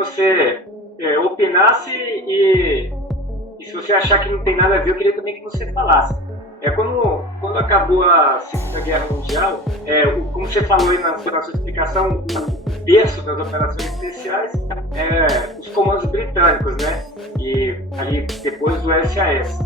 você opinasse e se você achar que não tem nada a ver, eu queria também que você falasse. Quando acabou a Segunda Guerra Mundial, como você falou aí na sua explicação, o berço das operações especiais os comandos britânicos, né? E ali depois do SAS.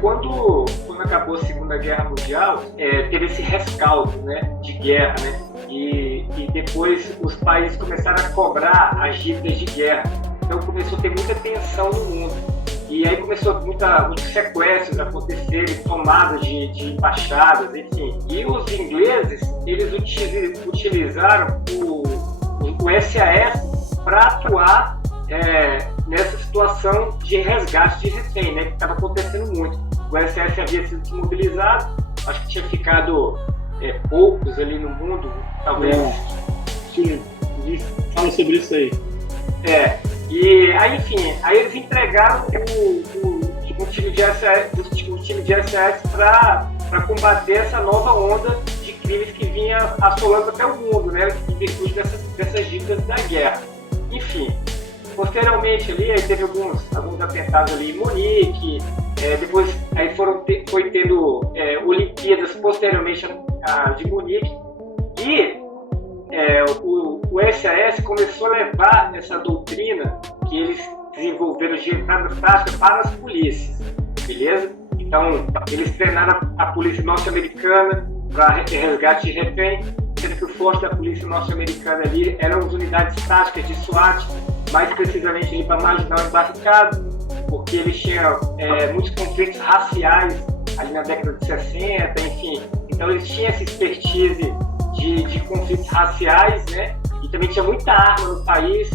Quando acabou a Segunda Guerra Mundial, teve esse rescaldo, né, de guerra, né? E depois os países começaram a cobrar as dívidas de guerra. Então começou a ter muita tensão no mundo. E aí começou muitos sequestros a acontecerem, tomadas de embaixadas, enfim. E os ingleses, eles utilizaram o SAS para atuar nessa situação de resgate de refém, né, que estava acontecendo muito. O SAS havia sido desmobilizado, acho que tinha ficado poucos ali no mundo, talvez. Sim, fala sobre isso aí. E aí, enfim, aí eles entregaram o time de SAS para combater essa nova onda de crimes que vinha assolando até o mundo, né, em virtude dessas dívidas da guerra. Enfim, posteriormente ali, aí teve alguns atentados ali em Munique, depois aí foi tendo Olimpíadas posteriormente a de Munique, e o SAS começou a levar essa doutrina que eles desenvolveram de entrada tática para as polícias, beleza? Então, eles treinaram a polícia norte-americana para resgate de refém, sendo que o forte da polícia norte-americana ali eram as unidades táticas de SWAT, mais precisamente ali para marginal embarcado, porque eles tinham muitos conflitos raciais ali na década de 60, enfim. Então, eles tinham essa expertise de conflitos raciais, né? E também tinha muita arma no país,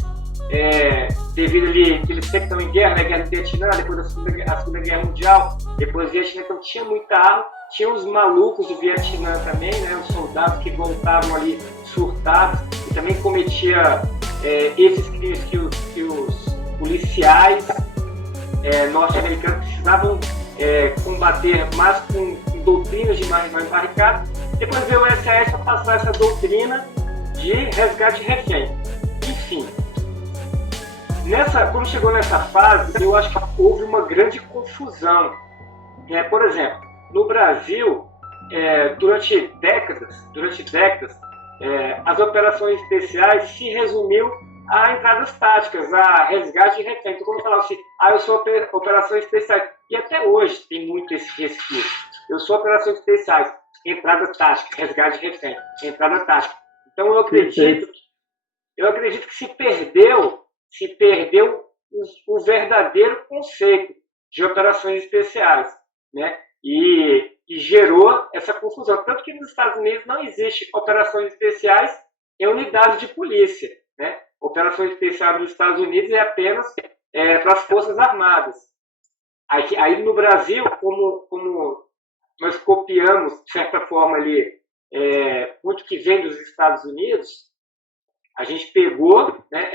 devido ali que eles sempre estão em guerra, né? Guerra do Vietnã, depois da Segunda Guerra Mundial, depois do Vietnã, então tinha muita arma. Tinha os malucos do Vietnã também, né? Os soldados que voltavam ali surtados e também cometia esses crimes que os policiais norte-americanos precisavam combater mais com doutrinas de marginal embarricado. Depois veio o SAS para passar essa doutrina de resgate de refém. Enfim, quando chegou nessa fase, eu acho que houve uma grande confusão. Por exemplo, no Brasil, durante décadas, as operações especiais se resumiu a entradas táticas, a resgate de refém. Então, quando eu falava assim, eu sou operações especiais, e até hoje tem muito esse resquício. Eu sou operações especiais, entrada tática, resgate de refém, entrada tática. Então eu acredito que se perdeu o verdadeiro conceito de operações especiais, né? E gerou essa confusão. Tanto que nos Estados Unidos não existe operações especiais em unidades de polícia, né? Operações especiais nos Estados Unidos é apenas para as Forças Armadas. Aí no Brasil, como nós copiamos, de certa forma, ali, muito que vem dos Estados Unidos, a gente pegou, né,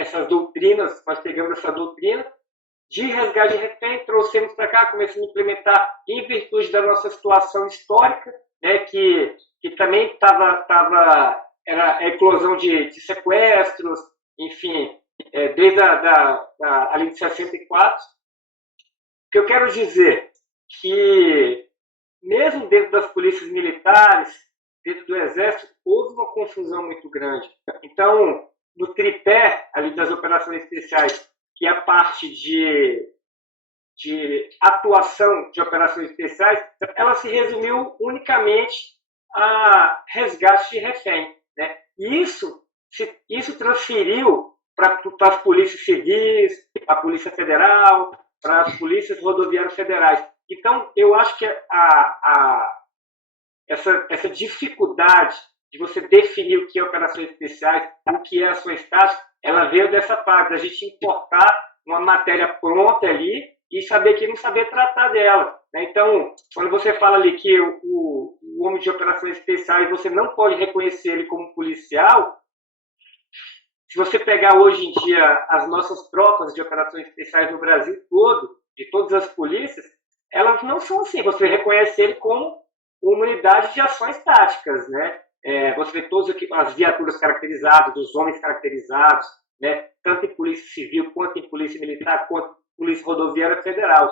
nós pegamos essa doutrina de resgate de refém, trouxemos para cá, começamos a implementar em virtude da nossa situação histórica, né, que também era a eclosão de sequestros, enfim, desde a lei de 64. O que eu quero dizer que mesmo dentro das polícias militares, dentro do exército, houve uma confusão muito grande. Então, no tripé ali das operações especiais, que é a parte de atuação de operações especiais, ela se resumiu unicamente a resgate de refém, né? E isso transferiu para as polícias civis, para a Polícia Federal, para as polícias rodoviárias federais. Então, eu acho que essa dificuldade de você definir o que é operações especiais, o que é ações táticas, ela veio dessa parte, da gente importar uma matéria pronta ali e não saber tratar dela, né? Então, quando você fala ali que o homem de operações especiais, você não pode reconhecer ele como policial, se você pegar hoje em dia as nossas tropas de operações especiais no Brasil todo, de todas as polícias, elas não são assim. Você reconhece ele como uma unidade de ações táticas, né? Você vê todas as viaturas caracterizadas, os homens caracterizados, né? Tanto em polícia civil, quanto em polícia militar, quanto em polícia rodoviária federal.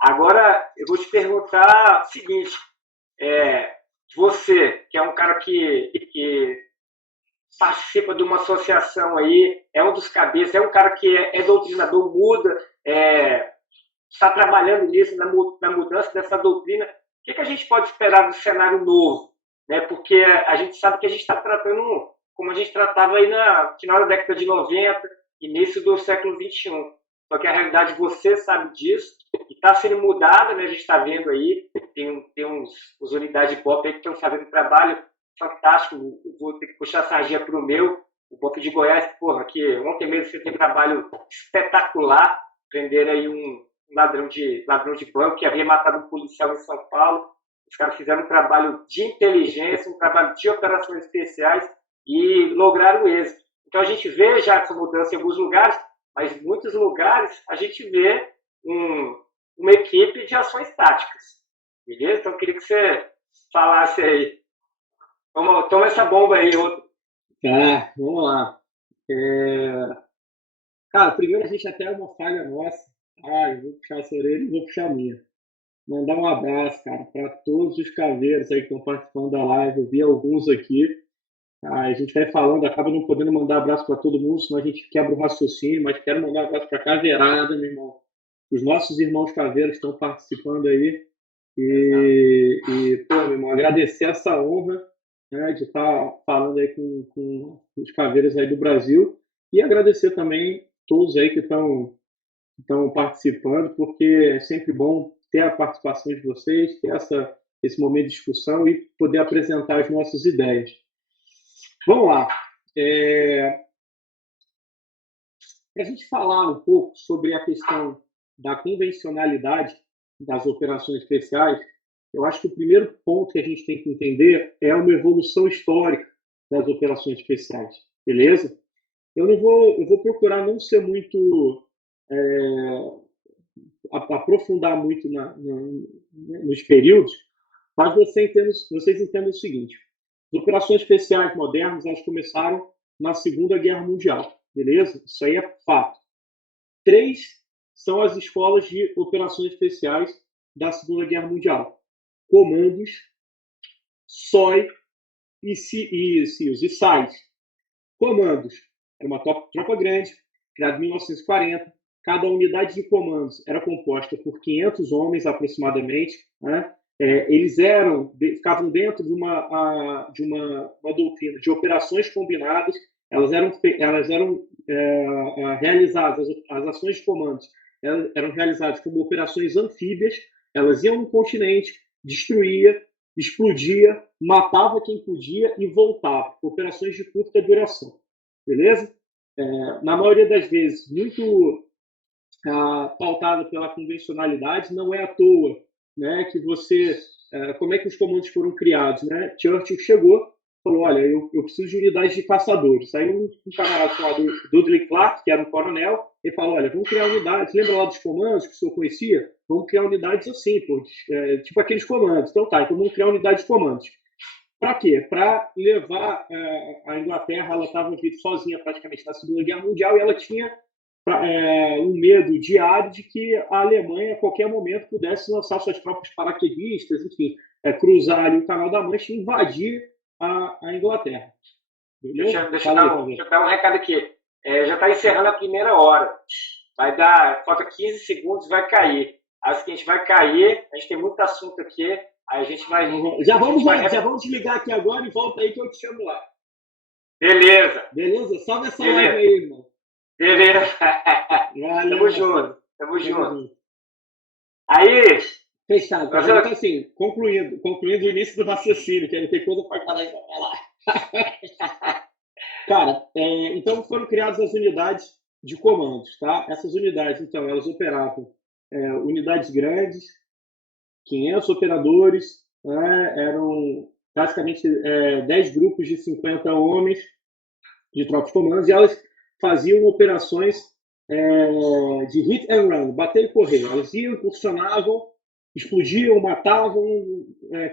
Agora, eu vou te perguntar o seguinte, é, você, que é um cara que participa de uma associação aí, é um dos cabeças, é um cara que é doutrinador, muda, está trabalhando nisso, na mudança dessa doutrina. O que a gente pode esperar do cenário novo? Né? Porque a gente sabe que a gente está tratando como a gente tratava aí no final da década de 90, início do século XXI. Só que a realidade, você sabe disso, e está sendo mudada, né? A gente está vendo aí, tem uns unidades de BOP aí que estão fazendo um trabalho fantástico. Vou ter que puxar a sardinha para o meu, o BOP de Goiás, porra, que ontem mesmo fez um trabalho espetacular, prenderam aí um ladrão de banco que havia matado um policial em São Paulo. Os caras fizeram um trabalho de inteligência, um trabalho de operações especiais e lograram o êxito. Então a gente vê já essa mudança em alguns lugares, mas em muitos lugares a gente vê uma equipe de ações táticas. Beleza? Então eu queria que você falasse aí. Toma essa bomba aí, outro. Tá, vamos lá. Cara, primeiro a gente até é uma falha nossa. Eu vou puxar essa orelha e vou puxar a minha. Mandar um abraço, cara, para todos os caveiros aí que estão participando da live. Eu vi alguns aqui. A gente vai falando, acaba não podendo mandar abraço para todo mundo, senão a gente quebra o raciocínio, mas quero mandar um abraço para a caveirada, meu irmão. Os nossos irmãos caveiros estão participando aí. Pô, meu irmão, agradecer essa honra, né, de estar falando aí com os caveiros aí do Brasil e agradecer também todos aí que estão participando, porque é sempre bom ter a participação de vocês, ter esse momento de discussão e poder apresentar as nossas ideias. Vamos lá. Para a gente falar um pouco sobre a questão da convencionalidade das operações especiais, eu acho que o primeiro ponto que a gente tem que entender é uma evolução histórica das operações especiais, beleza? Eu vou procurar não ser muito aprofundar muito nos períodos, mas vocês entendem o seguinte: as operações especiais modernas elas começaram na Segunda Guerra Mundial, beleza? Isso aí é fato. 3 são as escolas de operações especiais da Segunda Guerra Mundial: Comandos, SOI e SEALs, e SAIS. Comandos era uma tropa grande, criada em 1940. Cada unidade de comandos era composta por 500 homens aproximadamente, né? Eles ficavam dentro de uma doutrina de operações combinadas. Elas eram realizadas, as ações de comandos eram realizadas como operações anfíbias. Elas iam no continente, destruía, explodia, matava quem podia e voltava. Operações de curta duração, beleza? Na maioria das vezes, muito pautada pela convencionalidade. Não é à toa, né, que como é que os comandos foram criados, né? Churchill chegou, falou: olha, eu preciso de unidades de caçadores. Saiu um camarada chamado Dudley Clark, que era um coronel, e falou: olha, vamos criar unidades. Lembra lá dos comandos que o senhor conhecia? Vamos criar unidades assim, tipo aqueles comandos. Então vamos criar unidades de comandos. Para quê? Para levar a Inglaterra. Ela estava sozinha praticamente na Segunda Guerra Mundial, e ela tinha um medo diário de que a Alemanha, a qualquer momento, pudesse lançar suas próprias paraquedistas, enfim, cruzar ali o Canal da Mancha e invadir a Inglaterra. Deixa eu dar um recado aqui. Já está encerrando a primeira hora. Falta 15 segundos, vai cair. Acho que a gente vai cair, a gente tem muito assunto aqui, aí a gente vai... Já vamos desligar aqui agora e volta aí que eu te chamo lá. Beleza. Beleza? Salve essa live aí, irmão. Beleza. Tamo junto. Aí... Fechado. Então, assim, concluindo o início do raciocínio, que ele tem coisa para falar e falar. Cara, então foram criadas as unidades de comandos, tá? Essas unidades, então, elas operavam unidades grandes, 500 operadores, né? Eram basicamente 10 grupos de 50 homens de tropas de comandos, e elas faziam operações de hit and run, bater e correr. Elas iam, incursionavam, explodiam, matavam,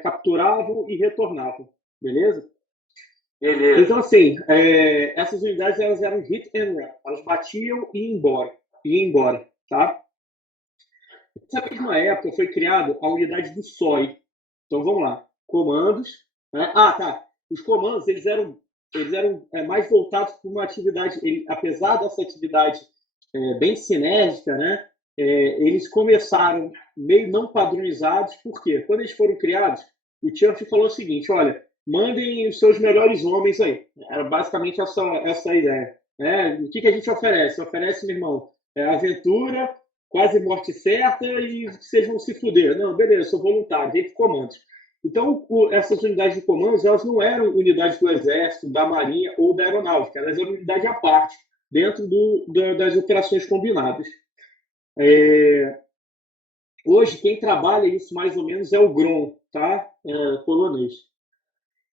capturavam e retornavam, beleza? Beleza. Então, assim, essas unidades elas eram hit and run, elas batiam e iam embora, tá? Nessa mesma época foi criada a unidade do SOI. Então vamos lá, comandos, né? Ah, tá. Os comandos eles eram mais voltados para uma atividade, apesar dessa atividade bem sinérgica, né? Eles começaram meio não padronizados, por quê? Quando eles foram criados, o Churchill falou o seguinte: olha, mandem os seus melhores homens aí. Era basicamente essa ideia. Né? O que a gente oferece? Oferece, meu irmão, aventura, quase morte certa e vocês vão se fuder. Não, beleza, sou voluntário, vem pro comandos. Então, essas unidades de comandos, elas não eram unidades do Exército, da Marinha ou da Aeronáutica, elas eram unidade à parte, dentro das operações combinadas. Hoje, quem trabalha isso mais ou menos é o GROM, tá? Polonês.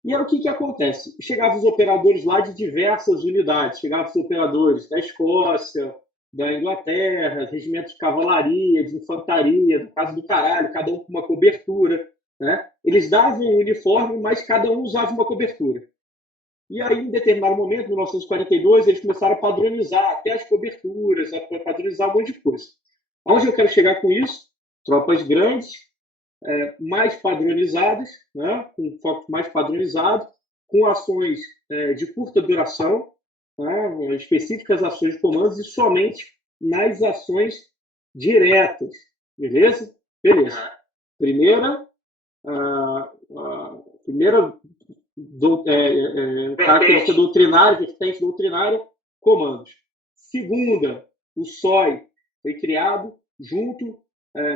E aí o que acontece? Chegavam os operadores lá de diversas unidades, chegavam os operadores da Escócia, da Inglaterra, regimentos de cavalaria, de infantaria, do caso do caralho, cada um com uma cobertura. Né? Eles davam um uniforme, mas cada um usava uma cobertura. E aí, em determinado momento, em 1942, eles começaram a padronizar até as coberturas, a padronizar um monte de coisa. Aonde eu quero chegar com isso? Tropas grandes, mais padronizadas, né, com foco mais padronizado, com ações de curta duração, né, específicas ações de comandos e somente nas ações diretas. Beleza? Beleza. Primeira, primeira característica doutrinária, vertente doutrinária, comandos. Segunda, o SOI foi criado junto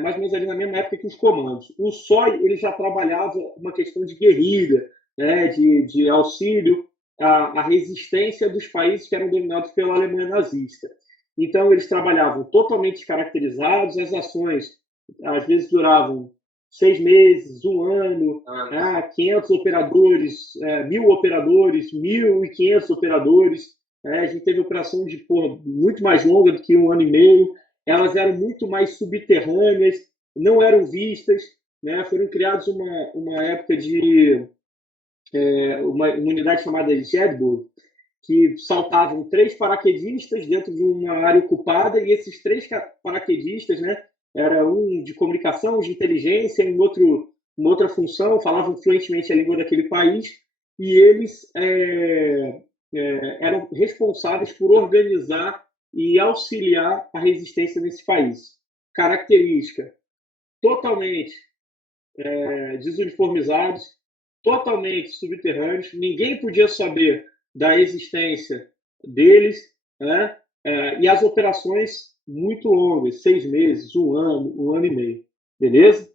mais ou menos ali na mesma época que os comandos. O SOI ele já trabalhava uma questão de guerrilha, né, de auxílio à resistência dos países que eram dominados pela Alemanha nazista. Então, eles trabalhavam totalmente descaracterizados, as ações às vezes duravam 6 meses, um ano, 500 operadores, 1.000 operadores, 1.500 operadores. A gente teve operação de muito mais longa do que um ano e meio. Elas eram muito mais subterrâneas, não eram vistas. Né? Foram criados uma época de uma unidade chamada Jedburgh, que saltavam 3 paraquedistas dentro de uma área ocupada, e esses 3 paraquedistas, né, era um de comunicação, de inteligência, uma outra função, falavam fluentemente a língua daquele país, e eles eram responsáveis por organizar e auxiliar a resistência nesse país. Característica: totalmente desuniformizados, totalmente subterrâneos, ninguém podia saber da existência deles, né? E as operações muito longas, 6 meses, um ano e meio. Beleza?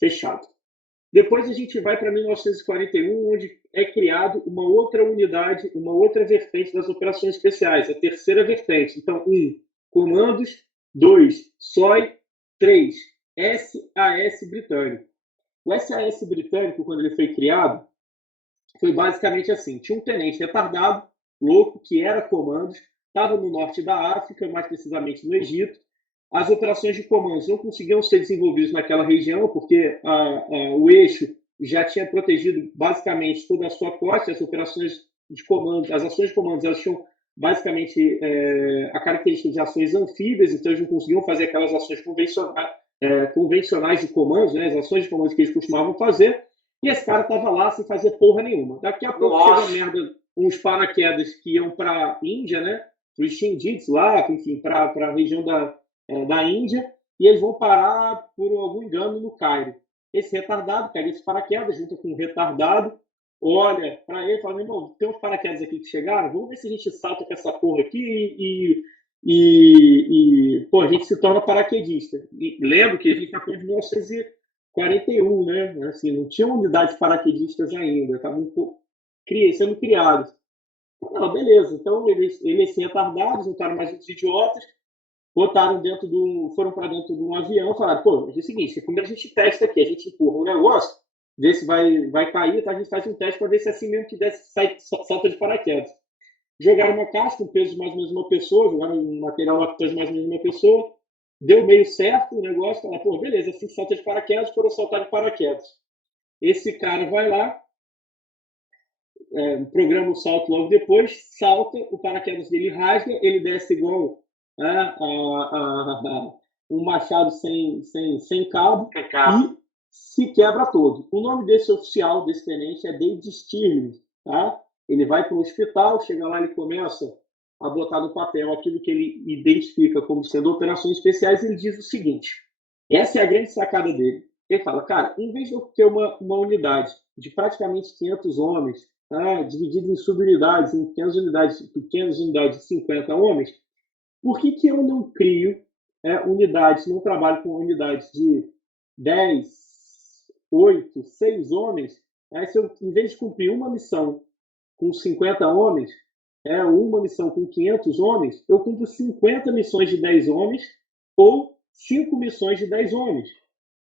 Fechado. Depois a gente vai para 1941, onde é criado uma outra unidade, uma outra vertente das operações especiais, a terceira vertente. Então, 1, comandos; 2, SOI; 3, SAS britânico. O SAS britânico, quando ele foi criado, foi basicamente assim: tinha um tenente retardado, louco, que era comandos, estava no norte da África, mais precisamente no Egito. As operações de comandos não conseguiam ser desenvolvidas naquela região, porque o eixo já tinha protegido basicamente toda a sua costa. As operações de comandos, as ações de comandos, elas tinham basicamente a característica de ações anfíbias, então eles não conseguiam fazer aquelas ações convencionais de comandos, né, as ações de comandos que eles costumavam fazer, e esse cara tava lá sem fazer porra nenhuma. Daqui a pouco chega a merda, uns paraquedas que iam para Índia, né, para os Xindits lá, enfim, para a região da Índia, e eles vão parar por algum engano no Cairo. Esse retardado pega esse paraquedas, junta com um retardado, olha para ele e fala: meu irmão, tem uns paraquedas aqui que chegaram, vamos ver se a gente salta com essa porra aqui pô, a gente se torna paraquedista. E lembro que a gente está falando de 1941, né? Assim, não tinha unidades paraquedistas ainda, estavam sendo criados. Não, beleza. Então eles se retardados, juntaram mais uns idiotas, foram para dentro de um avião, falaram: pô, é o seguinte, primeiro a gente testa aqui, a gente empurra um negócio, vê se vai cair, tá? A gente faz um teste para ver se é assim mesmo que salta de paraquedas. Jogaram uma caixa com peso de mais ou menos uma pessoa, jogaram um material lá com peso de mais ou menos uma pessoa, deu meio certo o negócio, falaram: pô, beleza, assim salta de paraquedas, foram saltar de paraquedas. Esse cara vai lá, programa o salto logo depois, salta, o paraquedas dele rasga, ele desce igual um machado sem cabo e se quebra todo. O nome desse oficial, desse tenente, é David Stirling, tá? Ele vai para o hospital, chega lá, ele começa a botar no papel aquilo que ele identifica como sendo operações especiais, e ele diz o seguinte, essa é a grande sacada dele. Ele fala, cara, em vez de eu ter uma unidade de praticamente 500 homens, dividido em subunidades, em pequenas unidades de 50 homens, por que eu não crio unidades, não trabalho com unidades de 10, 8, 6 homens? Se eu, em vez de cumprir uma missão com 50 homens, ou uma missão com 500 homens, eu cumpro 50 missões de 10 homens ou 5 missões de 10 homens.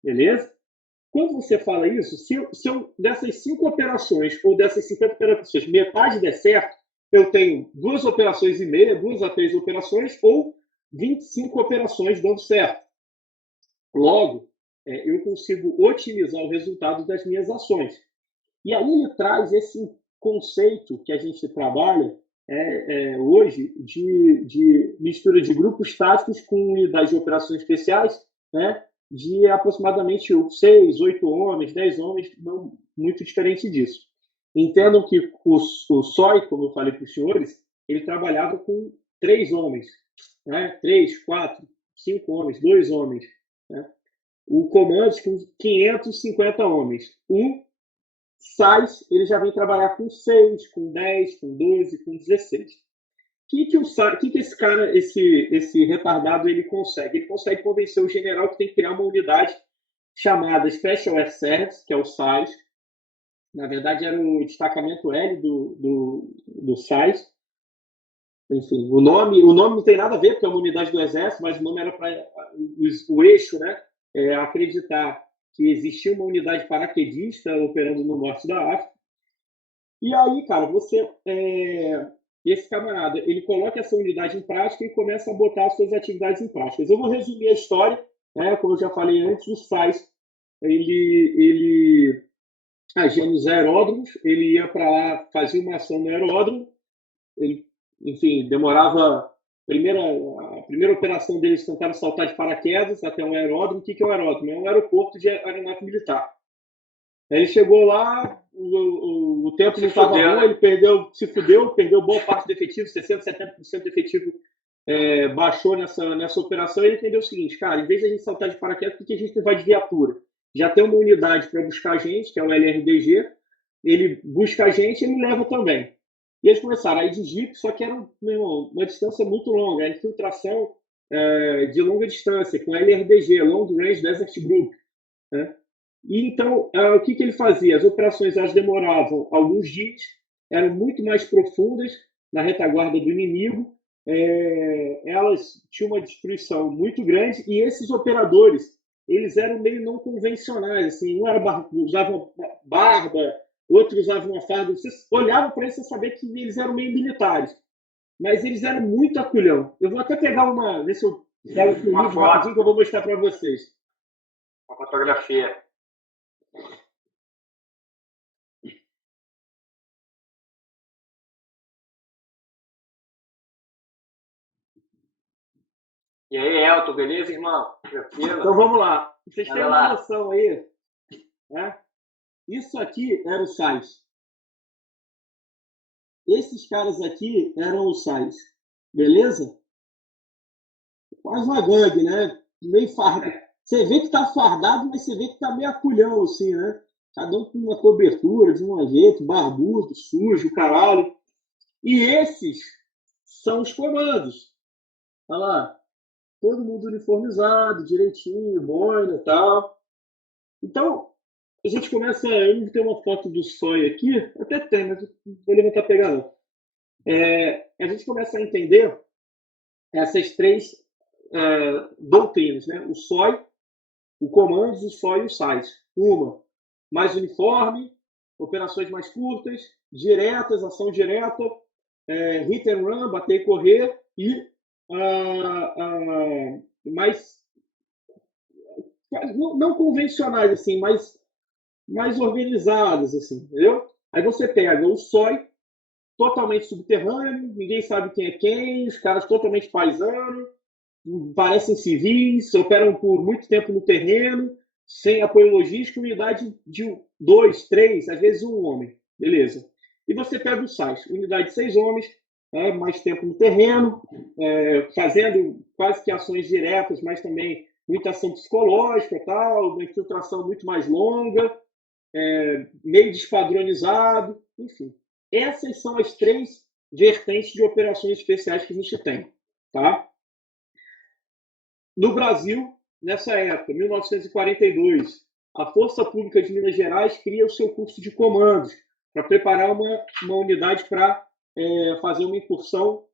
Beleza? Quando você fala isso, se eu dessas 5 operações ou dessas 50 operações, metade der certo, eu tenho 2 operações e meia, 2 a 3 operações ou 25 operações dando certo. Logo, eu consigo otimizar o resultado das minhas ações. E aí ele traz esse conceito que a gente trabalha hoje de mistura de grupos táticos com unidades de operações especiais, né? De aproximadamente 6, 8 homens, 10 homens, não muito diferente disso. Entendam que o SOI, como eu falei para os senhores, ele trabalhava com 3 homens, 3, 4, 5 homens, 2 homens. Né? O Comandos com 550 homens. O SAIS, ele já vem trabalhar com 6, com 10, com 12, com 16. O que esse cara, esse retardado, ele consegue? Ele consegue convencer o general que tem que criar uma unidade chamada Special Air Service, que é o SAIS. Na verdade, era o destacamento L do SAIS. Enfim, o nome não tem nada a ver, porque é uma unidade do Exército, mas o nome era para o eixo, né? Acreditar que existia uma unidade paraquedista operando no norte da África. E aí, cara, esse camarada, ele coloca essa unidade em prática e começa a botar as suas atividades em prática. Eu vou resumir a história, como eu já falei antes, o SAIS, ele agia nos aeródromos, ele ia para lá, fazia uma ação no aeródromo, ele, enfim, demorava. A primeira operação deles tentaram saltar de paraquedas até um aeródromo. O que é um aeródromo? É um aeroporto de aeronáutica militar. Aí ele chegou lá, o tempo não estava bom, ele se fudeu, perdeu boa parte do efetivo, 60%, 70% do efetivo baixou nessa operação. E ele entendeu o seguinte, cara, em vez de a gente saltar de paraquedas, por que a gente não vai de viatura? Já tem uma unidade para buscar a gente, que é o LRDG, ele busca a gente e ele leva também. E eles começaram a ir de Jeep, só que era uma distância muito longa, a infiltração de longa distância, com LRDG, Long Range Desert Group. Né? E então, o que ele fazia? As operações elas demoravam alguns dias, eram muito mais profundas na retaguarda do inimigo, elas tinham uma destruição muito grande, e esses operadores, eles eram meio não convencionais, assim, um usava barba, outro usava uma farda. Você olhava para eles e sabia que eles eram meio militares, mas eles eram muito aculhão. Eu vou até pegar ver se eu pego um livro rapidinho que eu vou mostrar para vocês. Uma fotografia. E aí, Elton, beleza, irmão? Tranquilo? Então vamos lá. Vocês têm uma noção aí, né? Isso aqui era o SAIS. Esses caras aqui eram o SAIS. Beleza? Quase uma gangue, né? Meio fardado. Você vê que tá fardado, mas você vê que tá meio aculhão, assim, né? Cada um com uma cobertura, de um jeito, barbudo, sujo, caralho. E esses são os comandos. Olha lá. Todo mundo uniformizado, direitinho, boina e tal. Então, a gente começa. Eu não tenho uma foto do SOI aqui, até tem, mas não vou levantar a pegar, não. A gente começa a entender essas 3 doutrinas, né? O SOI, o Comandos, o SOI e o SAIS. Uma, mais uniforme, operações mais curtas, diretas, ação direta, hit and run, bater e correr, e mais não convencionais, assim, mais organizadas, assim, entendeu? Aí você pega o SOI, totalmente subterrâneo, ninguém sabe quem é quem, os caras totalmente paisanos, parecem civis, operam por muito tempo no terreno, sem apoio logístico, unidade de dois, três, às vezes um homem. Beleza. E você pega o SAIS, unidade de 6 homens, mais tempo no terreno, fazendo quase que ações diretas, mas também muita ação psicológica, tal, uma infiltração muito mais longa, meio despadronizado, enfim. Essas são as 3 vertentes de operações especiais que a gente tem. Tá? No Brasil, nessa época, 1942, a Força Pública de Minas Gerais cria o seu curso de comandos para preparar uma unidade para fazer uma incursão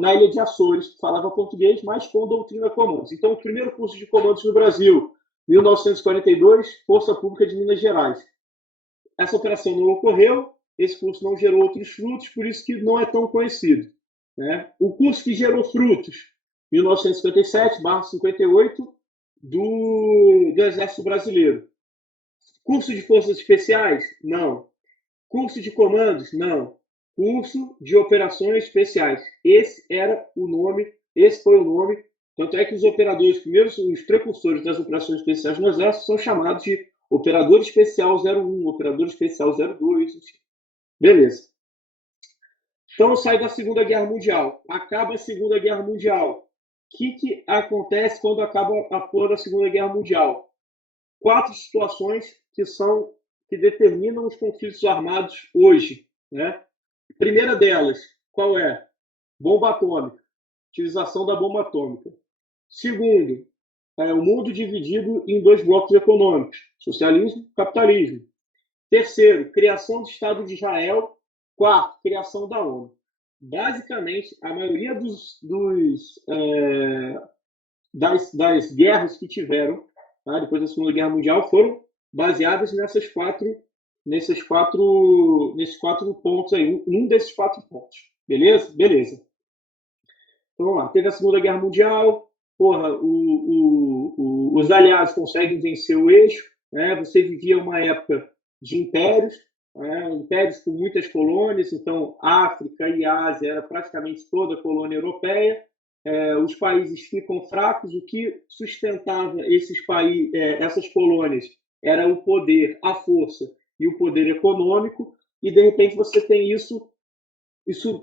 na Ilha de Açores, que falava português, mas com doutrina comandos. Então, o primeiro curso de comandos no Brasil, 1942, Força Pública de Minas Gerais. Essa operação não ocorreu, esse curso não gerou outros frutos, por isso que não é tão conhecido. Né? O curso que gerou frutos, 1957/58, do Exército Brasileiro. Curso de Forças Especiais? Não. Curso de Comandos? Não. Curso de Operações Especiais. Esse foi o nome. Tanto é que os operadores, primeiros, os precursores das operações especiais no Exército, são chamados de Operador Especial 01, Operador Especial 02, enfim. Beleza. Então, eu saio da Segunda Guerra Mundial. Acaba a Segunda Guerra Mundial. O que acontece quando acaba a porra da Segunda Guerra Mundial? 4 situações que determinam os conflitos armados hoje. Né? Primeira delas, qual é? Bomba atômica. Utilização da bomba atômica. Segundo, o mundo dividido em 2 blocos econômicos, socialismo e capitalismo. Terceiro, criação do Estado de Israel. Quarto, criação da ONU. Basicamente, a maioria das guerras que tiveram, tá, depois da Segunda Guerra Mundial, foram baseadas nesses quatro pontos aí, um desses 4 pontos. Beleza? Beleza. Então, vamos lá. Teve a Segunda Guerra Mundial, os aliados conseguem vencer o eixo, né? Você vivia uma época de impérios, impérios com muitas colônias, então África e Ásia era praticamente toda a colônia europeia. Os países ficam fracos, o que sustentava essas colônias era o poder, a força e o poder econômico, e de repente você tem isso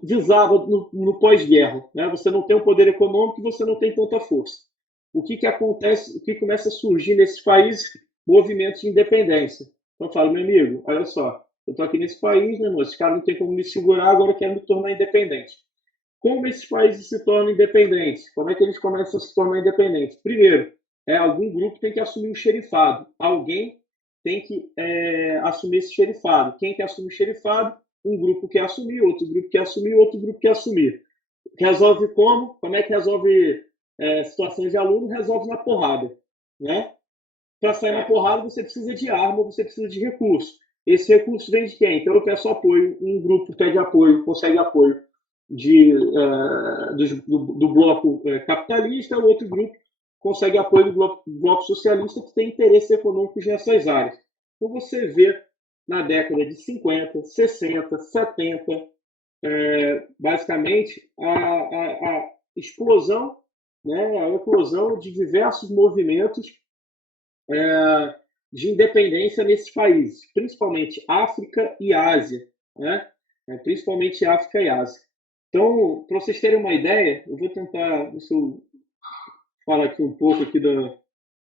desaba no pós-guerra. Né? Você não tem o poder econômico e você não tem tanta força. O que acontece, o que começa a surgir nesses países? Movimentos de independência. Então eu falo, meu amigo, olha só, eu estou aqui nesse país, meu irmão, esses caras não tem como me segurar, agora eu quero me tornar independente. Como esses países se tornam independentes? Como é que eles começam a se tornar independentes? Primeiro, algum grupo tem que assumir o xerifado. Alguém tem que assumir esse xerifado. Quem quer assumir o xerifado? Um grupo quer assumir, outro grupo quer assumir, outro grupo quer assumir. Resolve como? Como é que resolve situações de aluno? Resolve na porrada. Né? Para sair na porrada, você precisa de arma, você precisa de recurso. Esse recurso vem de quem? Então eu peço apoio, um grupo pede apoio, consegue apoio do bloco capitalista, o outro grupo consegue apoio do bloco socialista, que tem interesses econômicos nessas áreas. Então você vê na década de 50, 60, 70, basicamente a explosão, né, a eclosão de diversos movimentos de independência nesses países, principalmente África e Ásia, né? Principalmente África e Ásia. Então, para vocês terem uma ideia, eu vou tentar, deixa eu falar aqui um pouco aqui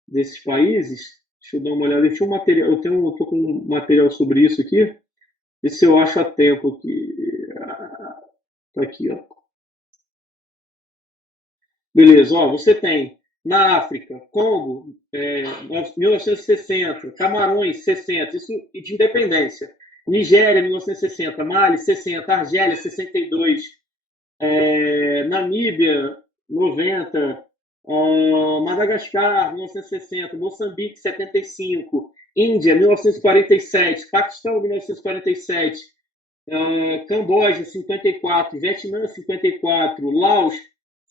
desses países. Deixa eu dar uma olhada. Deixa um material, eu estou com um material sobre isso aqui. Vê se eu acho a tempo aqui. Tá aqui, ó. Beleza, ó, você tem na África, Congo, 1960, Camarões, 60, isso de independência. Nigéria, 1960, Mali, 60, Argélia, 62, Namíbia, 90, Madagascar, 1960, Moçambique, 75, Índia, 1947, Paquistão, 1947, Camboja, 54, Vietnã, 54, Laos,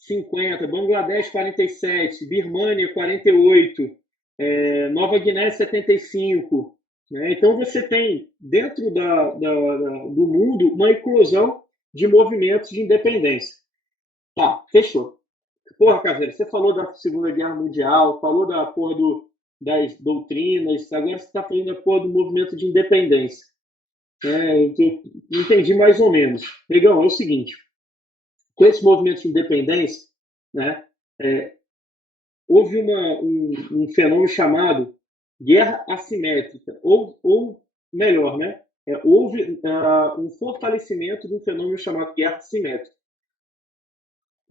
50, Bangladesh, 47, Birmânia, 48, Nova Guiné, 75, né? Então você tem dentro do mundo uma eclosão de movimentos de independência. Tá, fechou. Porra, Caveira, você falou da Segunda Guerra Mundial, falou da porra das doutrinas, agora você está falando da porra do movimento de independência. Eu entendi mais ou menos. Negão, é o seguinte, com esse movimento de independência, né, é, houve um fenômeno chamado guerra assimétrica, ou melhor, né, houve um fortalecimento de um fenômeno chamado guerra assimétrica.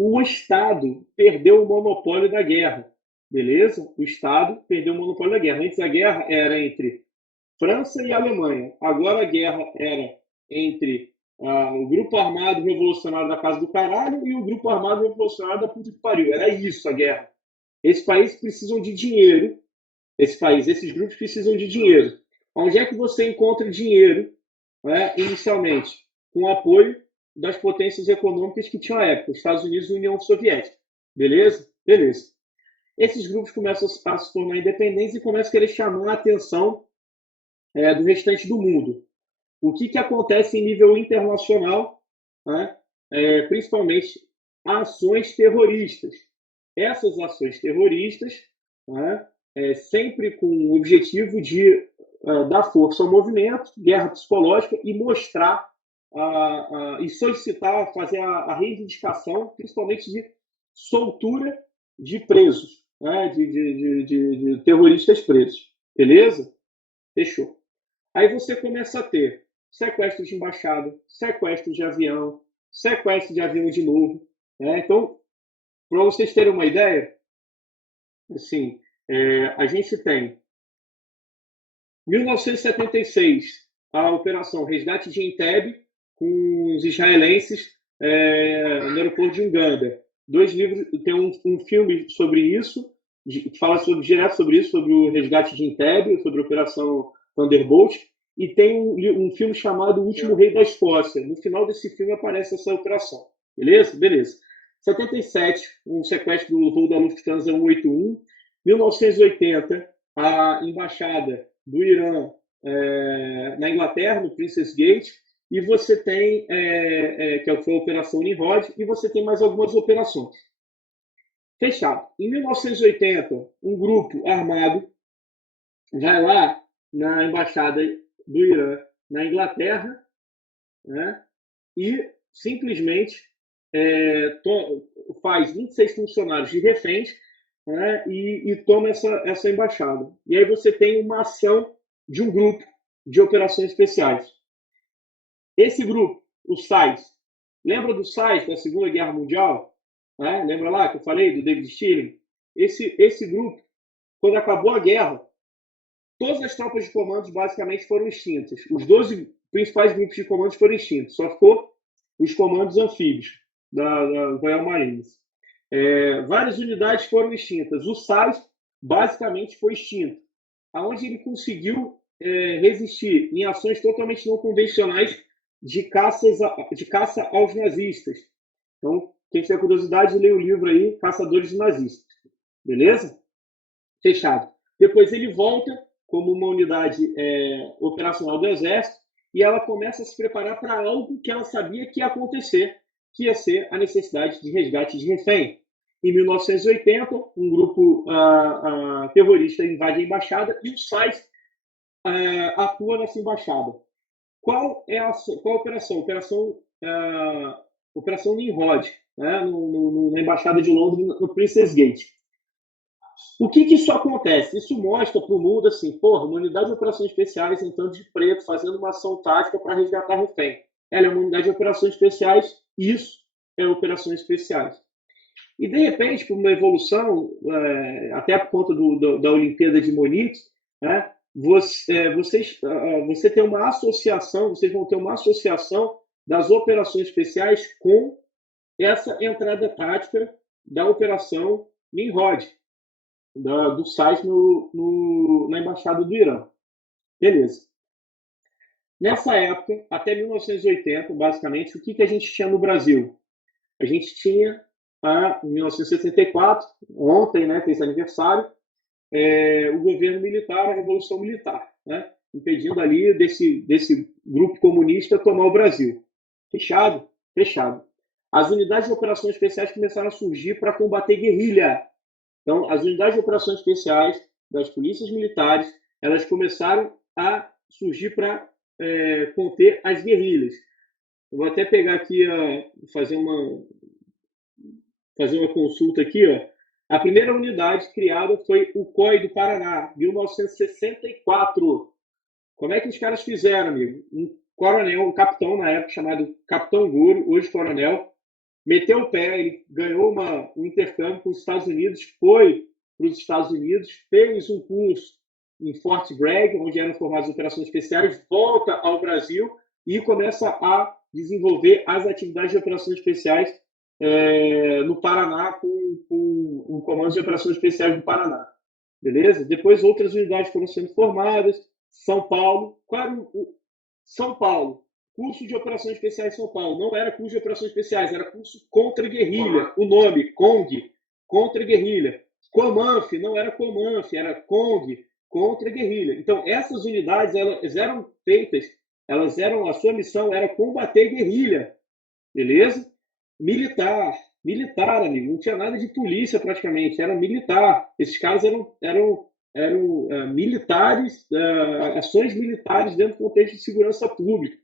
O Estado perdeu o monopólio da guerra, beleza? O Estado perdeu o monopólio da guerra. Antes a guerra era entre França e Alemanha. Agora a guerra era entre o grupo armado revolucionário da Casa do Caralho e o grupo armado revolucionário da puta que pariu. Era isso a guerra. Esses países precisam de dinheiro. Esses grupos precisam de dinheiro. Onde é que você encontra dinheiro, né, inicialmente? Com o apoio das potências econômicas que tinham à época, os Estados Unidos e a União Soviética. Beleza? Beleza. Esses grupos começam a se tornar independentes e começam a querer chamar a atenção do restante do mundo. O que acontece em nível internacional, né? Principalmente ações terroristas. Essas ações terroristas, né, sempre com o objetivo de dar força ao movimento, guerra psicológica e mostrar e solicitar, fazer a reivindicação, principalmente de soltura de presos, né, de terroristas presos. Beleza? Fechou. Aí você começa a ter sequestro de embaixada, sequestro de avião, sequestro de avião de novo. Né? Então, para vocês terem uma ideia, assim, a gente tem 1976, a Operação Resgate de Entebbe, com os israelenses no aeroporto de Uganda. Dois livros, tem um filme sobre isso, que fala direto sobre isso, sobre o resgate de Entebbe, sobre a Operação Thunderbolt, e tem um filme chamado O Último Rei da Escócia. No final desse filme aparece essa operação. Beleza? Beleza. 77, um sequestro do voo da Lufthansa 181. 1980, a embaixada do Irã na Inglaterra, no Princess Gate, e você tem, que foi a Operação Nimrod, e você tem mais algumas operações. Fechado. Em 1980, um grupo armado vai lá na embaixada do Irã na Inglaterra, né, e simplesmente faz 26 funcionários de reféns, né, e toma essa embaixada. E aí você tem uma ação de um grupo de operações especiais. Esse grupo, o SAIS, lembra do SAIS da Segunda Guerra Mundial? Né? Lembra lá que eu falei do David Stirling? Esse grupo, quando acabou a guerra, todas as tropas de comandos basicamente foram extintas. Os 12 principais grupos de comandos foram extintos. Só ficou os comandos anfíbios da Royal Marines. Várias unidades foram extintas. O SAIS basicamente foi extinto. Aonde ele conseguiu resistir em ações totalmente não convencionais de caça aos nazistas. Então, quem tiver curiosidade, lê o livro aí, Caçadores de Nazistas. Beleza? Fechado. Depois ele volta como uma unidade operacional do Exército e ela começa a se preparar para algo que ela sabia que ia acontecer, que ia ser a necessidade de resgate de refém. Em 1980, um grupo terrorista invade a embaixada e o SAIS atua nessa embaixada. Qual é a operação? Operação Nimrod, né? Na embaixada de Londres, no Princess Gate. O que isso acontece? Isso mostra para o mundo assim, porra, uma unidade de operações especiais em tanto de preto, fazendo uma ação tática para resgatar refém. Ela é uma unidade de operações especiais, isso é operações especiais. E, de repente, por uma evolução, até por conta da Olimpíada de Munique, né, você tem uma associação, vocês vão ter uma associação das operações especiais com essa entrada tática da Operação Nimrod, do SAIS na Embaixada do Irã. Beleza. Nessa época, até 1980, basicamente, o que a gente tinha no Brasil? A gente tinha, em 1964, ontem, né, fez aniversário, o governo militar, a Revolução Militar. Né? impedindo ali desse grupo comunista tomar o Brasil. Fechado? Fechado. As unidades de operações especiais começaram a surgir para combater guerrilha. Então, as unidades de operações especiais das polícias militares, elas começaram a surgir para conter as guerrilhas. Eu vou até pegar aqui, fazer uma consulta aqui. Ó. A primeira unidade criada foi o COI do Paraná, 1964. Como é que os caras fizeram, amigo? Um coronel, um capitão na época, chamado Capitão Goro, hoje coronel, meteu o pé, ele ganhou um intercâmbio com os Estados Unidos, foi para os Estados Unidos, fez um curso em Fort Bragg, onde eram formadas operações especiais, volta ao Brasil e começa a desenvolver as atividades de operações especiais no Paraná, com o Comando de Operações Especiais do Paraná. Beleza? Depois outras unidades foram sendo formadas. São Paulo, São Paulo, curso de operações especiais São Paulo, não era curso de operações especiais, era curso contra guerrilha, o nome, CONG, contra guerrilha. Comanf, não era Comanf, era CONG, contra guerrilha. Então, essas unidades, elas eram feitas, a sua missão era combater guerrilha, beleza? Militar, amigo, não tinha nada de polícia praticamente, era militar. Esses caras eram militares, ações militares dentro do contexto de segurança pública.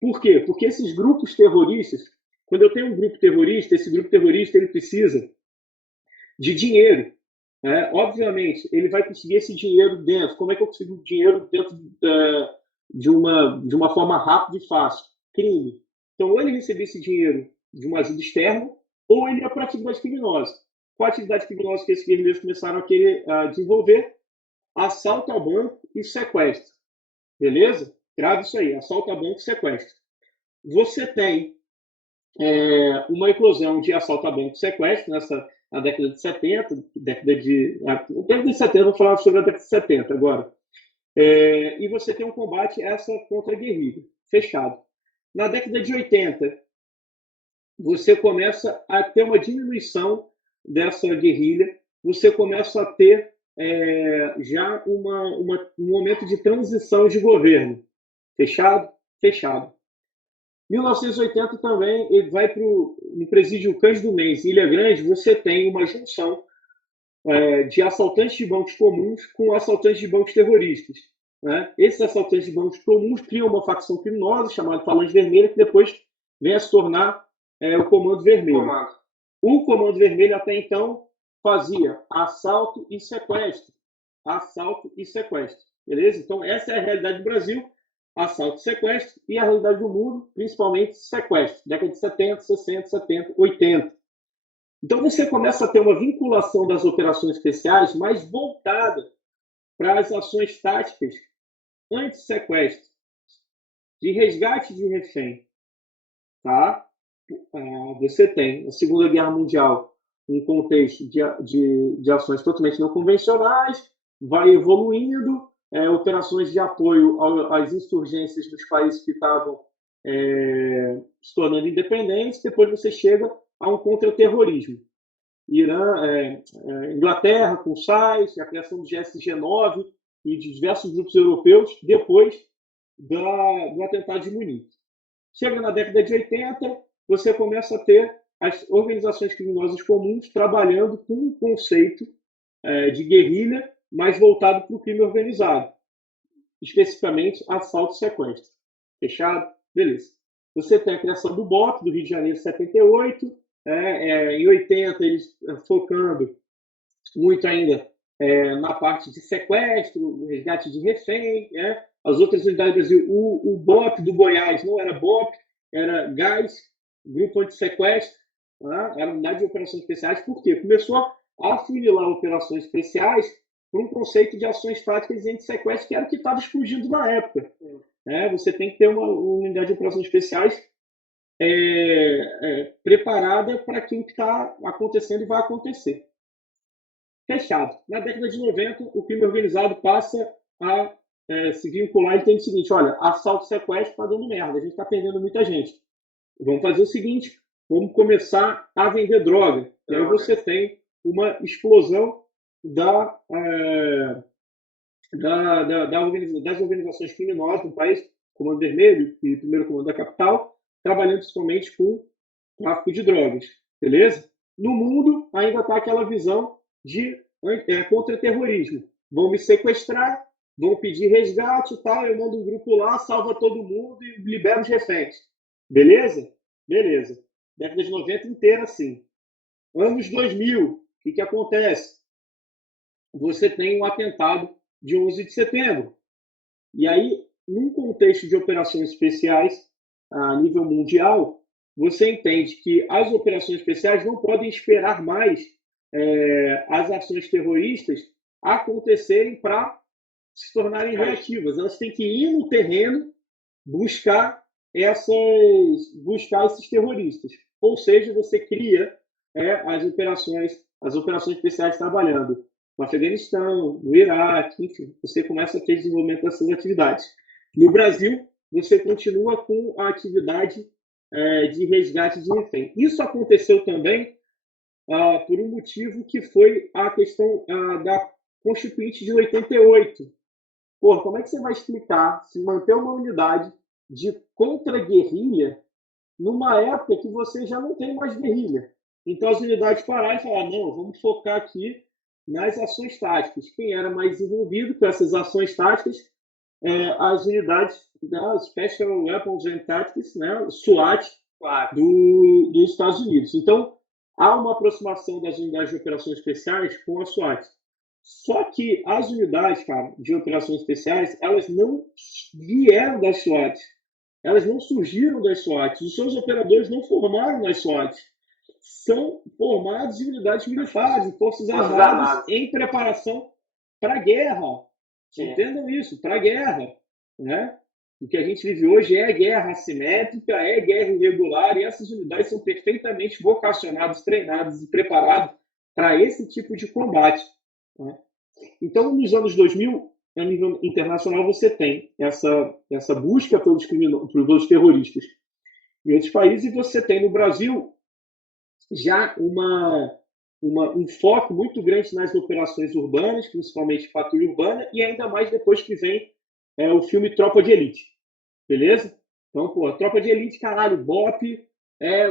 Por quê? Porque esses grupos terroristas, quando eu tenho um grupo terrorista, esse grupo terrorista ele precisa de dinheiro. Obviamente, ele vai conseguir esse dinheiro dentro. Como é que eu consigo dinheiro dentro de uma forma rápida e fácil? Crime. Então, ou ele recebia esse dinheiro de uma ajuda externa, ou ele ia para atividade criminosa. Qual a atividade criminosa que esses guerrilheiros começaram a querer desenvolver? Assalto ao banco e sequestro. Beleza? Grave isso aí, assalto a banco e sequestro. Você tem uma eclosão de assalto a banco e sequestro na década de 70, década de 70, vou falar sobre a década de 70 agora. E você tem um combate contra a guerrilha, fechado. Na década de 80, você começa a ter uma diminuição dessa guerrilha, você começa a ter já um momento de transição de governo. Fechado? Fechado. 1980 também, ele vai no presídio Cândido Mendes, Ilha Grande, você tem uma junção de assaltantes de bancos comuns com assaltantes de bancos terroristas. Né? Esses assaltantes de bancos comuns criam uma facção criminosa chamada Falange Vermelha, que depois vem a se tornar o Comando Vermelho. O Comando Vermelho, até então, fazia assalto e sequestro. Assalto e sequestro. Beleza? Então, essa é a realidade do Brasil. Assalto e sequestro. E a realidade do mundo, principalmente sequestro. Década de 70, 60, 70, 80. Então, você começa a ter uma vinculação das operações especiais mais voltada para as ações táticas anti-sequestro, de resgate de refém. Tá? Você tem na Segunda Guerra Mundial um contexto de ações totalmente não convencionais, vai evoluindo, operações de apoio às insurgências dos países que estavam se tornando independentes, depois você chega a um contra-terrorismo. Inglaterra com o SAIS, a criação do GSG-9 e de diversos grupos europeus depois do atentado de Munique. Chega na década de 80, você começa a ter as organizações criminosas comuns trabalhando com um conceito de guerrilha, mais voltado para o crime organizado, especificamente assalto e sequestro. Fechado? Beleza. Você tem a criação do BOP, do Rio de Janeiro, em 78, em 80, eles focando muito ainda na parte de sequestro, resgate de refém, as outras unidades do Brasil, o BOP do Goiás não era BOP, era GAS, Grupo Anti-Sequestro, era unidade de operações especiais, por quê? Começou a afunilar operações especiais por um conceito de ações táticas e anti-sequestro, que era o que estava explodindo na época. Você tem que ter uma unidade de operações especiais preparada para aquilo que está acontecendo e vai acontecer. Fechado. Na década de 90, o crime organizado passa a se vincular e tem o seguinte: olha, assalto e sequestro está dando merda, a gente está perdendo muita gente. Vamos fazer o seguinte, vamos começar a vender droga. E aí você tem uma explosão das organizações criminosas do país, Comando Vermelho e Primeiro Comando da Capital, trabalhando principalmente com tráfico de drogas, beleza? No mundo, ainda está aquela visão de contra-terrorismo. Vão me sequestrar, vão pedir resgate e tal, eu mando um grupo lá, salva todo mundo e libera os reféns. Beleza? Beleza. Década de 90 inteira, assim. Anos 2000, o que acontece? Você tem um atentado de 11 de setembro. E aí, num contexto de operações especiais a nível mundial, você entende que as operações especiais não podem esperar mais as ações terroristas acontecerem para se tornarem reativas. Elas têm que ir no terreno buscar buscar esses terroristas. Ou seja, você cria as operações especiais trabalhando no Afeganistão, no Iraque, enfim, você começa a ter desenvolvimento dessas atividades. No Brasil, você continua com a atividade de resgate de refém. Isso aconteceu também por um motivo que foi a questão da Constituinte de 88. Pô, como é que você vai explicar se manter uma unidade de contra-guerrilha numa época que você já não tem mais guerrilha? Então as unidades pararam e falaram, não, vamos focar aqui nas ações táticas. Quem era mais envolvido com essas ações táticas? As unidades da Special Weapons and Tactics, né, SWAT, dos Estados Unidos. Então, há uma aproximação das unidades de operações especiais com a SWAT. Só que as unidades, cara, de operações especiais, elas não vieram das SWAT. Elas não surgiram das SWAT. Os seus operadores não formaram nas SWAT. São formados em unidades militares, em forças armadas, em preparação para a guerra. Entendam isso, para a guerra. Né? O que a gente vive hoje é guerra assimétrica, é guerra irregular, e essas unidades são perfeitamente vocacionadas, treinadas e preparadas para esse tipo de combate. Né? Então, nos anos 2000, a nível internacional, você tem essa busca pelos terroristas em outros países, e você tem no Brasil já um foco muito grande nas operações urbanas, principalmente patrulha urbana, e ainda mais depois que vem o filme Tropa de Elite. Beleza? Então, pô, Tropa de Elite, caralho, BOP,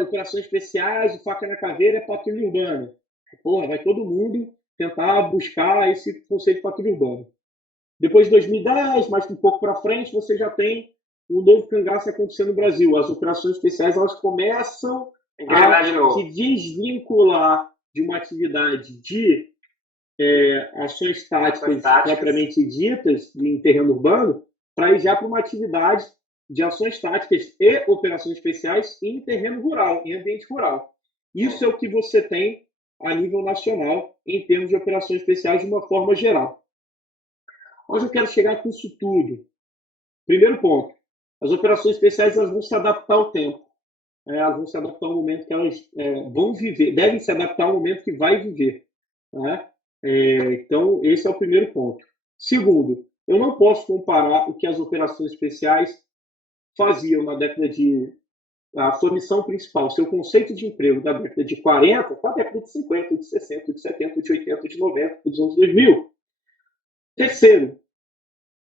operações especiais, faca na caveira, patrulha urbana. Porra, vai todo mundo tentar buscar esse conceito de patrulha urbana. Depois de 2010, mais um pouco para frente, você já tem o novo cangaço acontecendo no Brasil. As operações especiais elas começam a se desvincular de uma atividade de ações táticas propriamente ditas em terreno urbano para ir já para uma atividade de ações táticas e operações especiais em terreno rural, em ambiente rural. Isso é o que você tem a nível nacional em termos de operações especiais de uma forma geral. Onde eu quero chegar com isso tudo? Primeiro ponto, as operações especiais elas vão se adaptar ao tempo. Elas vão se adaptar ao momento que elas vão viver, devem se adaptar ao momento que vai viver. Né? Então, esse é o primeiro ponto. Segundo, eu não posso comparar o que as operações especiais faziam na década de... A sua missão principal, seu conceito de emprego da década de 40 com a década de 50, de 60, de 70, de 80, de 90, dos anos 2000. Terceiro,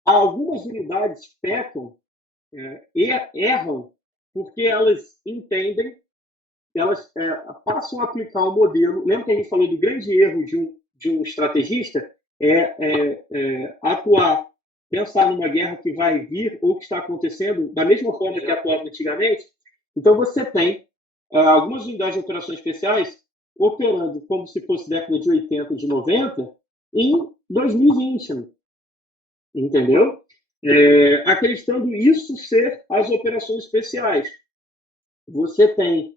algumas unidades pecam e erram porque elas entendem, elas passam a aplicar o modelo. Lembra que a gente falou do grande erro de um estrategista? Atuar, pensar numa guerra que vai vir ou que está acontecendo da mesma forma que atuava antigamente. Então você tem algumas unidades de operações especiais operando como se fosse década de 80, de 90, em 2020. Entendeu? Acreditando isso ser as operações especiais. Você tem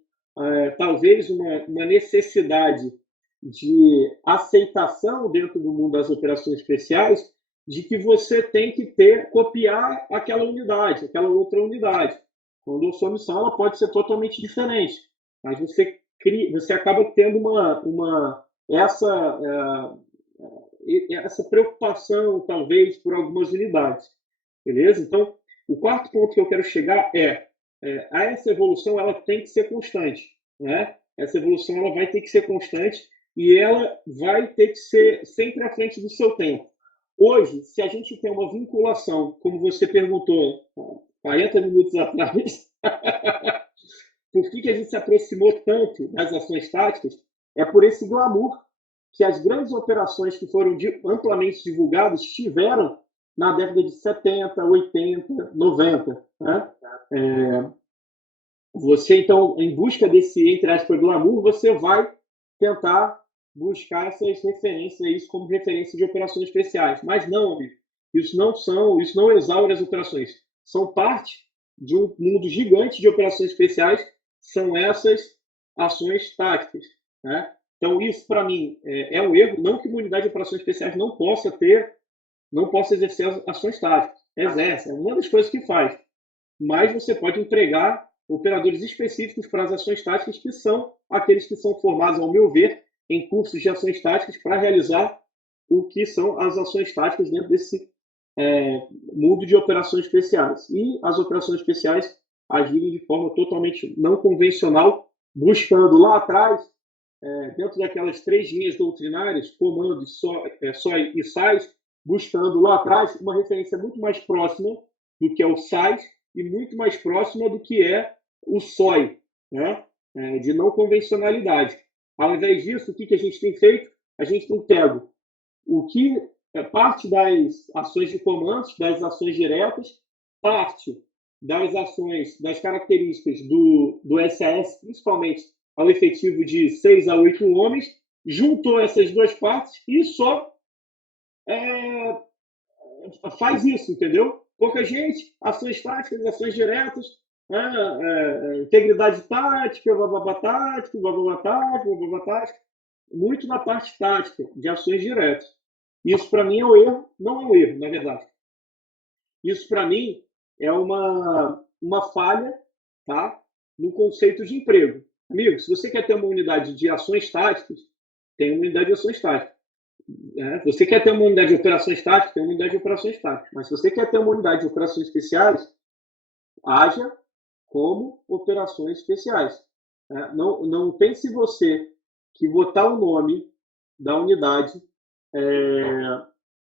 talvez uma necessidade de aceitação dentro do mundo das operações especiais de que você tem que copiar aquela unidade, aquela outra unidade. Quando a sua missão ela pode ser totalmente diferente, mas você acaba tendo essa preocupação, talvez, por algumas unidades. Beleza? Então, o quarto ponto que eu quero chegar essa evolução ela tem que ser constante. Né? Essa evolução ela vai ter que ser constante e ela vai ter que ser sempre à frente do seu tempo. Hoje, se a gente tem uma vinculação, como você perguntou 40 minutos atrás, por que a gente se aproximou tanto das ações táticas? É por esse glamour que as grandes operações que foram amplamente divulgadas tiveram na década de 70, 80, 90. Né? Você, então, em busca desse, entre aspas, glamour, você vai tentar buscar essas referências, isso como referência de operações especiais. Mas não, amigo, isso não exaure as operações. São parte de um mundo gigante de operações especiais, são essas ações táticas. Né? Então, isso, para mim, é um erro. Não que uma unidade de operações especiais não possa exercer ações táticas. Exerce, é uma das coisas que faz. Mas você pode empregar operadores específicos para as ações táticas, que são aqueles que são formados, ao meu ver, em cursos de ações táticas para realizar o que são as ações táticas dentro desse mundo de operações especiais. E as operações especiais agirem de forma totalmente não convencional, buscando lá atrás, dentro daquelas 3 linhas doutrinárias, comandos, SOI e SAIS, buscando lá atrás uma referência muito mais próxima do que é o SAIS e muito mais próxima do que é o SOI, né? De não convencionalidade. Ao invés disso, o que a gente tem feito? A gente tem pego o que é parte das ações de comandos, das ações diretas, parte das ações, das características do SAS, principalmente ao efetivo de 6 a 8 homens, juntou essas duas partes e só faz isso, entendeu? Pouca gente, ações táticas, ações diretas, integridade tática, bababá tática, bababá tática, bababá tática, muito na parte tática, de ações diretas. Isso, para mim, é um erro, não é um erro, na verdade. Isso, para mim, é uma falha, tá? No conceito de emprego. Amigo, se você quer ter uma unidade de ações táticas, tem uma unidade de ações táticas. Você quer ter uma unidade de operações táticas, tem uma unidade de operações táticas. Mas se você quer ter uma unidade de operações especiais, haja como operações especiais. Não pense você que botar o nome da unidade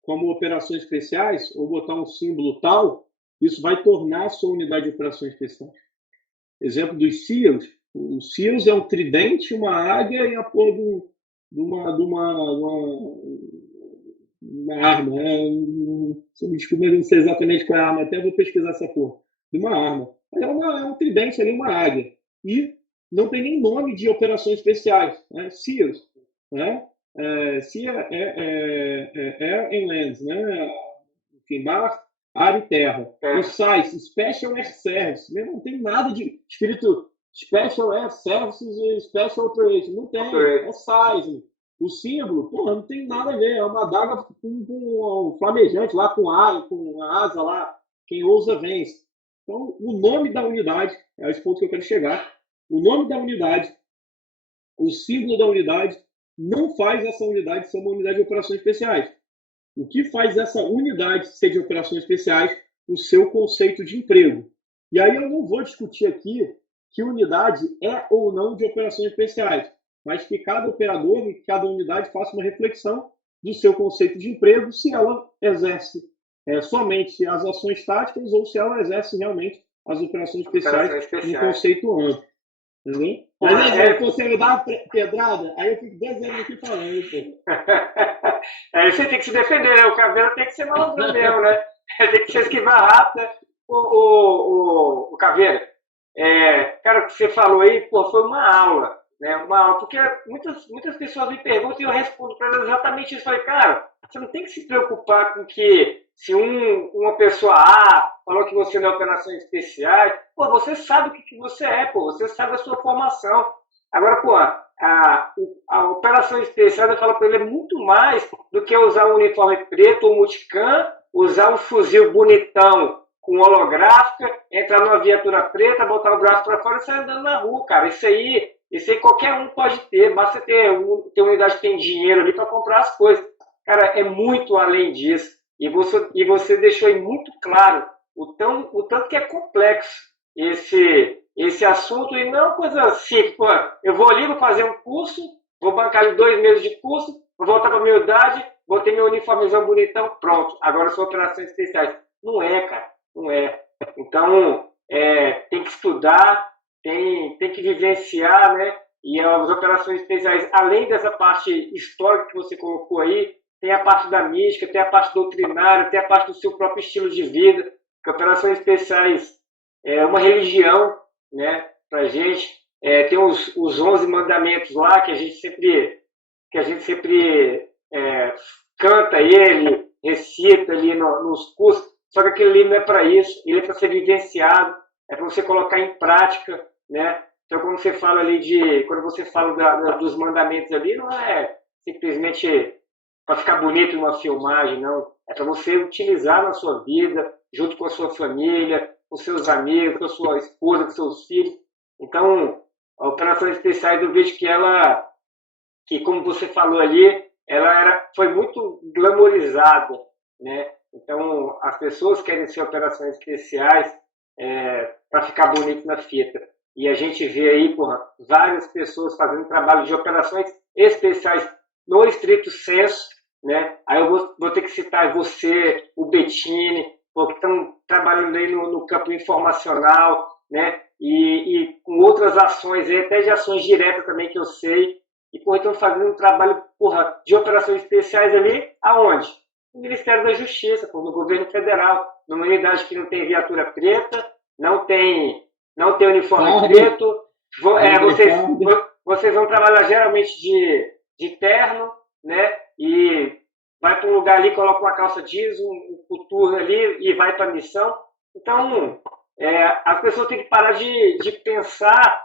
como operações especiais, ou botar um símbolo tal, isso vai tornar a sua unidade de operações especiais. Exemplo dos SEALs. O SEALs é um tridente, uma águia e a porra de uma arma. Se me desculpa, mas não sei exatamente qual é a arma, até vou pesquisar essa porra. De uma arma. Mas é um tridente ali, uma águia. E não tem nem nome de operações especiais. SEALs. SEA Air and Land, né? Enfim, mar, ar e terra. O SAIS, Special Air Service, não tem nada de escrito Special Air Services e Special Operation. Não tem, é SAIS. O símbolo, porra, não tem nada a ver. É uma adaga com um flamejante lá, com a asa lá. Quem ousa vence. Então, o nome da unidade, é esse ponto que eu quero chegar. O nome da unidade, o símbolo da unidade, não faz essa unidade ser uma unidade de operações especiais. O que faz essa unidade ser de operações especiais? O seu conceito de emprego. E aí eu não vou discutir aqui que unidade é ou não de operações especiais, mas que cada operador e cada unidade faça uma reflexão do seu conceito de emprego, se ela exerce somente as ações táticas ou se ela exerce realmente as operações especiais no conceito amplo. Entendeu? Mas você me dá uma pedrada, aí eu fico 10 anos aqui falando, pô. Aí você tem que se defender, né? O Caveira tem que ser malandro mesmo, né? Tem que se esquivar rápido, né? O Caveira, cara, o que você falou aí, pô, foi uma aula, né? Uma aula, porque muitas pessoas me perguntam e eu respondo para elas exatamente isso. Eu falei, cara, você não tem que se preocupar com que se uma pessoa A falou que você não é operações especiais, pô, você sabe o que você é, pô, você sabe a sua formação. Agora, pô, a operação especial, eu falo para ele, é muito mais do que usar um uniforme preto ou multicam, usar um fuzil bonitão com holográfica, entrar numa viatura preta, botar o braço para fora e sair andando na rua, cara. Isso aí qualquer um pode ter, basta ter uma unidade que tem dinheiro ali para comprar as coisas. Cara, é muito além disso. E você deixou aí muito claro o tanto que é complexo esse assunto, e não é uma coisa simples. Pô, eu vou ali, vou fazer um curso, vou bancar ali 2 meses de curso, vou voltar para a humildade, botei meu uniformezão bonitão, pronto, agora são operações especiais. Não é, cara, não é. Então, tem que estudar, tem que vivenciar, né? E as operações especiais, além dessa parte histórica que você colocou aí, tem a parte da mística, tem a parte doutrinária, tem a parte do seu próprio estilo de vida, que operações especiais é uma religião, né, pra gente. Tem os 11 mandamentos lá que a gente sempre canta ele, recita ali nos cursos, só que aquele livro não é para isso, ele é para ser vivenciado, é para você colocar em prática, né? Então, quando você fala dos mandamentos ali, não é simplesmente para ficar bonito numa filmagem, não. É para você utilizar na sua vida, junto com a sua família, com seus amigos, com a sua esposa, com seus filhos. Então, a Operações Especiais, eu vejo que como você falou ali, foi muito glamorizada, né? Então, as pessoas querem ser operações especiais para ficar bonito na fita. E a gente vê aí, várias pessoas fazendo trabalho de operações especiais no estrito senso, né? Aí eu vou ter que citar você, o Bettini, que estão trabalhando aí no campo informacional, né? E com outras ações, até de ações diretas também que eu sei, e estão fazendo um trabalho de operações especiais ali, aonde? No Ministério da Justiça, no governo federal, numa unidade que não tem viatura preta, não tem uniforme preto, vocês vão trabalhar geralmente de terno, né? E vai para um lugar ali, coloca uma calça jeans, um coturno ali e vai para a missão. Então, as pessoas têm que parar de pensar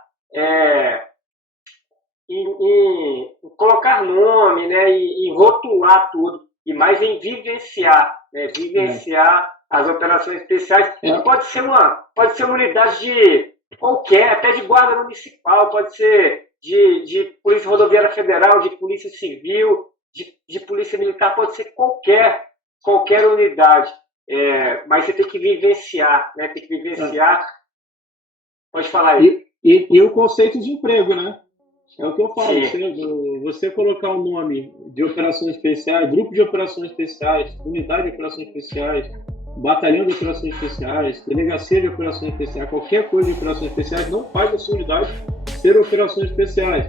em colocar nome, né? Em rotular tudo, e mais em vivenciar, né? Vivenciar as operações especiais. Pode ser uma unidade de qualquer, até de guarda municipal, pode ser de Polícia Rodoviária Federal, de Polícia Civil, de Polícia Militar, pode ser qualquer unidade. Mas você tem que vivenciar, né? Tem que vivenciar. Pode falar aí. E o conceito de emprego, né? É o que eu falo. Você colocar o nome de operações especiais, grupo de operações especiais, unidade de operações especiais, batalhão de operações especiais, delegacia de operações especiais, qualquer coisa de operações especiais, não faz da sua unidade ser operações especiais,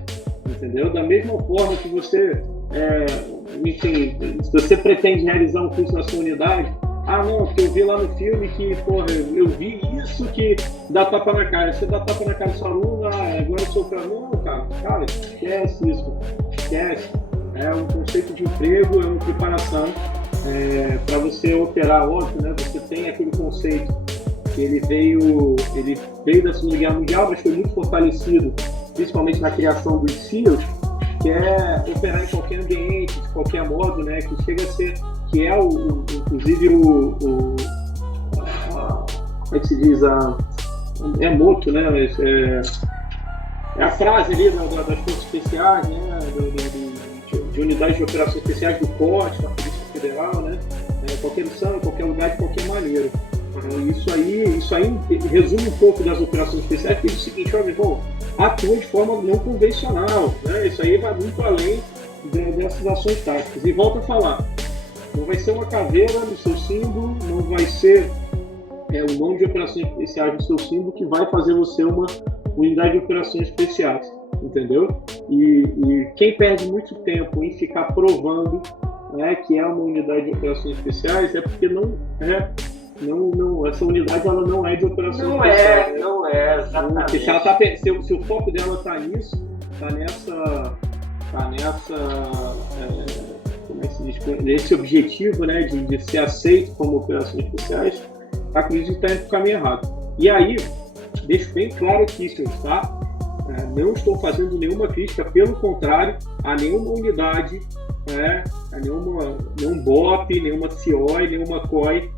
entendeu? Da mesma forma que você, se você pretende realizar um curso na sua unidade, não, porque eu vi lá no filme que, eu vi isso que dá tapa na cara. Você dá tapa na cara do seu aluno, agora eu sou operador. Não, cara, esquece isso, esquece. É um conceito de emprego, é uma preparação para você operar, óbvio, né? Você tem aquele conceito que ele veio da Segunda Guerra Mundial, mas foi muito fortalecido, principalmente na criação dos SEALs, que é operar em qualquer ambiente, de qualquer modo, né? Que chega a ser, que é inclusive como é que se diz, moto, né? É a frase ali das forças especiais, né? De unidades de operações especiais do COT, da Polícia Federal, né? Qualquer missão, qualquer lugar, de qualquer maneira. Isso aí resume um pouco das operações especiais, que é o seguinte, meu irmão, atua de forma não convencional, né? Isso aí vai muito além dessas ações táticas. E volto a falar, não vai ser uma caveira no seu símbolo, não vai ser o nome de operações especiais no seu símbolo que vai fazer você uma unidade de operações especiais, entendeu? E quem perde muito tempo em ficar provando, né, que é uma unidade de operações especiais é porque essa unidade ela não é de operações especiais. Não é, exatamente. Se o foco dela está nisso, está nessa como é que se diz, nesse objetivo, né, de ser aceito como operações especiais, acredito que está indo para o caminho errado. E aí, deixo bem claro aqui, senhores, tá? Não estou fazendo nenhuma crítica, pelo contrário, a nenhuma unidade, a nenhum BOP, nenhuma CIOI, nenhuma COI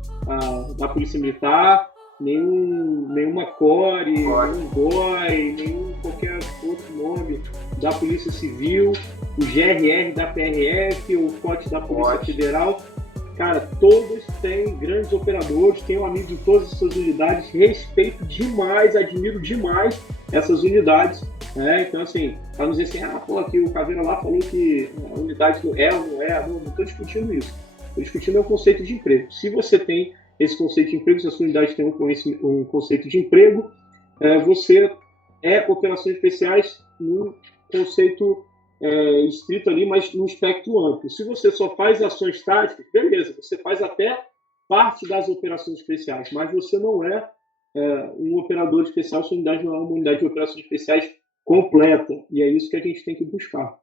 da Polícia Militar, nenhuma CORE, nenhum GOI, nenhum qualquer outro nome da Polícia Civil, o GRR da PRF, o COT da Polícia Federal. Cara, todos têm grandes operadores, tenho amigos de todas as suas unidades, respeito demais, admiro demais essas unidades, né? Então, assim, para não dizer assim, pô, aqui o Caveira lá falou que a unidade não é ou não é, não estou discutindo isso. Estou discutindo o conceito de emprego. Se você tem esse conceito de emprego, se a sua unidade tem um conceito de emprego, você operações especiais num conceito estrito ali, mas num espectro amplo. Se você só faz ações táticas, beleza, você faz até parte das operações especiais, mas você não é um operador especial, sua unidade não é uma unidade de operações especiais completa, e é isso que a gente tem que buscar.